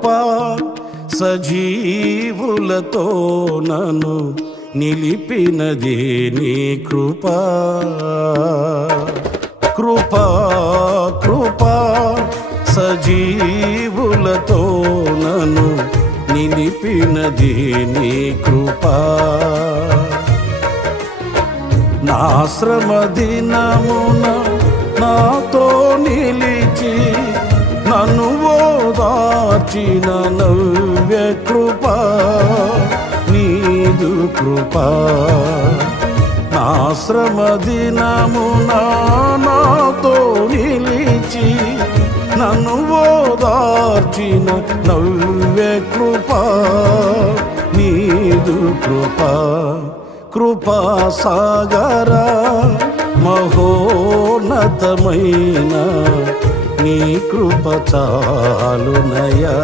కృపా సజీవులతో నన్ను నిలిపినది నీ కృపా. కృపా కృపా సజీవులతో నన్ను నిలిపినది నీ కృపా. నా శ్రమ దినమున నాతో నిలిచి నన్ను ఓదార్చిన నవ్య కృపా నీదు కృపా. నా శ్రమ దినమున నాతో నిలిచి నన్ను ఓదార్చిన నవ్య కృపా నీదు కృపా. కృపా సాగరా మహోన్నతమైన నీ కృప చాలునయా.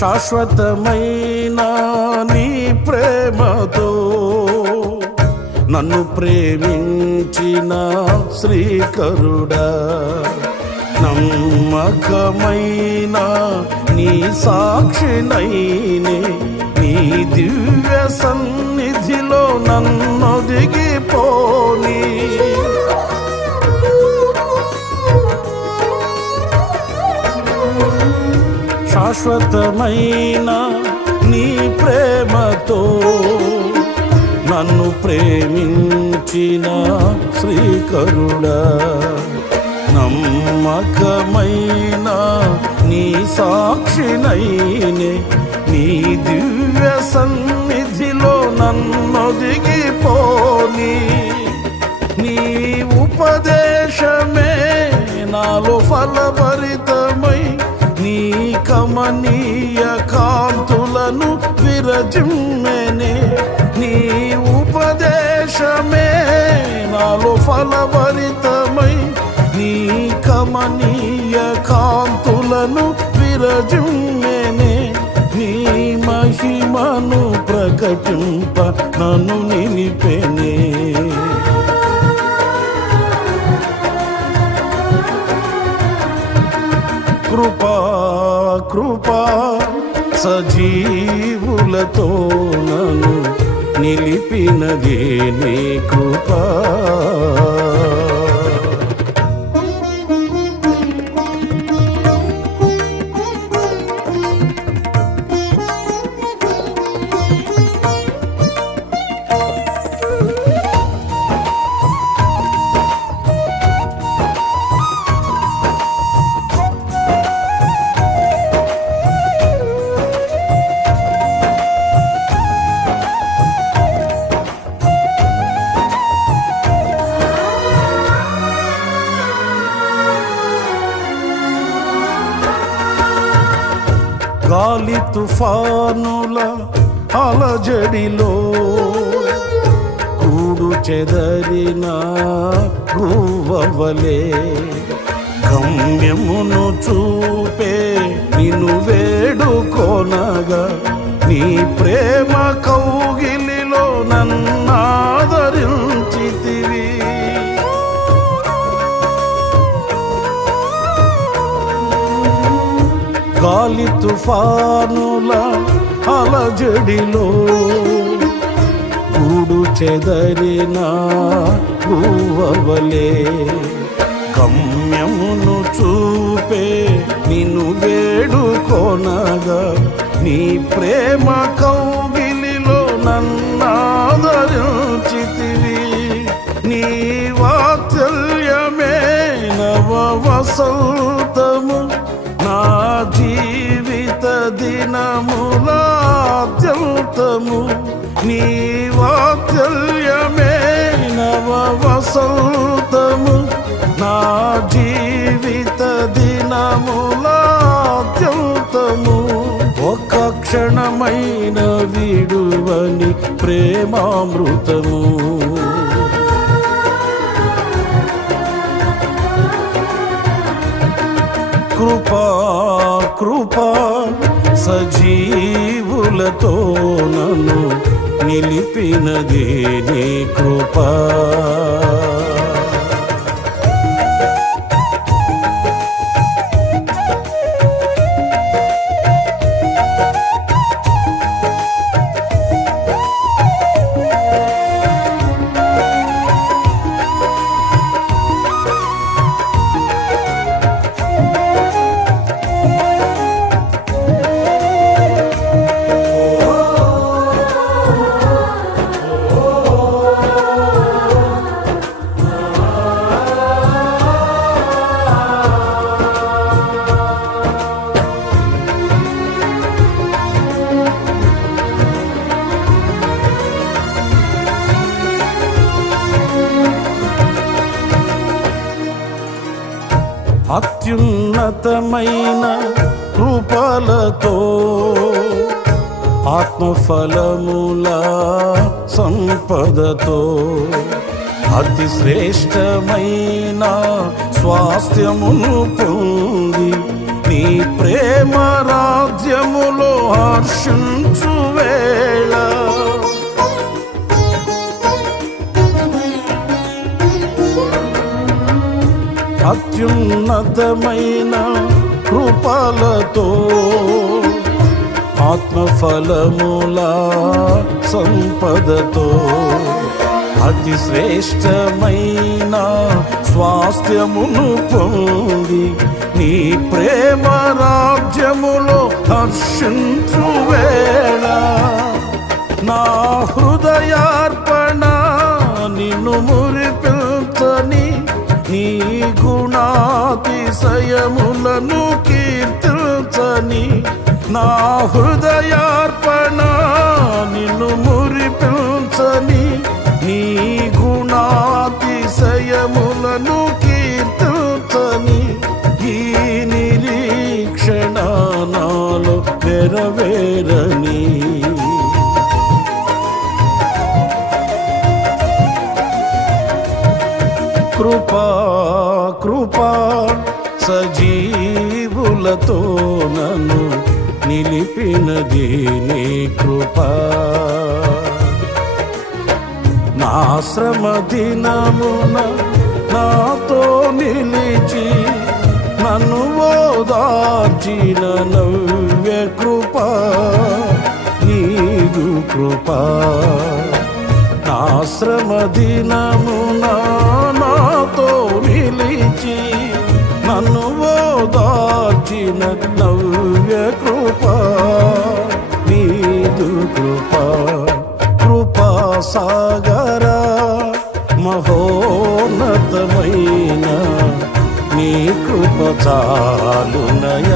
శాశ్వతమైన నీ ప్రేమతో నన్ను ప్రేమించిన శ్రీకరుడా, నమ్మకమైన నీ సాక్షినైనే నీ దివ్య సన్నిధిలో నన్నొదిగిపోని. శాశ్వతమైన నీ ప్రేమతో నన్ను ప్రేమించిన శ్రీకరుడా, నమ్మకమైన నీ సాక్షినైనే నీ దివ్య సన్నిధిలో నన్నొదిగిపోని. నీ ఉపదేశమే నాలో ఫలభరితమై నీ కమనీయ కాంతులను విరజిమ్మెనే. నీ ఉపదేశమే నాలో ఫలభరితమై నీ కమనీయ కాంతులను విరజిమ్మెనే. నీ మహిమను ప్రకటింప నన్ను నిలిపెనే. కృపా కృపా సజీవులతో నన్ను నిలిపినది నీ కృపా. గాలి తుఫానుల అలజడిలో కూడు చెదరిన గువ్వవలే గమ్యమును చూపే నిన్ను వేడుకొనగా నీ ప్రేమ కౌగిలిలో నన్నాదరించితివి. గాలి తుఫానుల అలజడిలో గూడు చెదరిన గువ్వవలే గమ్యమును చూపే నిన్ను వేడుకొనగా నీ ప్రేమ కౌగిలిలో నన్నాదరించితివి నీ వాత్సల్యమే నవ వసంతము నా జీవిత దినములాద్యంతము నీ వాత్సల్యమే నవ వసంతము నా జీవిత దినములాద్యంతము ఒక్క క్షణమైన విడువని ప్రేమామృతము కృపా కృపా సజీవులతో నన్ను నిలిపినది నీ కృపా అత్యున్నతమైన కృపలతో ఆత్మఫలముల సంపదతో అతి శ్రేష్టమైన స్వాస్థ్యమును పొంది నీ ప్రేమ రాజ్యములో హర్షించు వేళ అత్యున్నతమైన కృపలతో ఆత్మఫలముల సంపదతో అతి శ్రేష్టమైన స్వాస్థ్యమును పొంది నీ ప్రేమ రాజ్యములో హర్షించు వేళ నా హృదయార్పణ నిన్ను మురిపించని నీ గుణాతిశయములను కీర్తించని నా హృదయార్పణ నిన్ను మురిపించని నీ గుణాతిశయములను కీర్తించని ఈ నిరీక్షణ నాలో నెరవేరని కృపా కృపా సజీవులతో నన్ను నిలిపినది నీ కృపా నా శ్రమ దినమున నాతో నిలిచి నన్ను ఓదార్చిన నవ్య కృపా నీదు కృపా నా శ్రమ దినమున నాతో నిలిచి నన్ను ఓదార్చిన నవ్య కృపా నీదు కృపా కృపా సాగర మహోన్నతమైన నీ కృప చాలునయ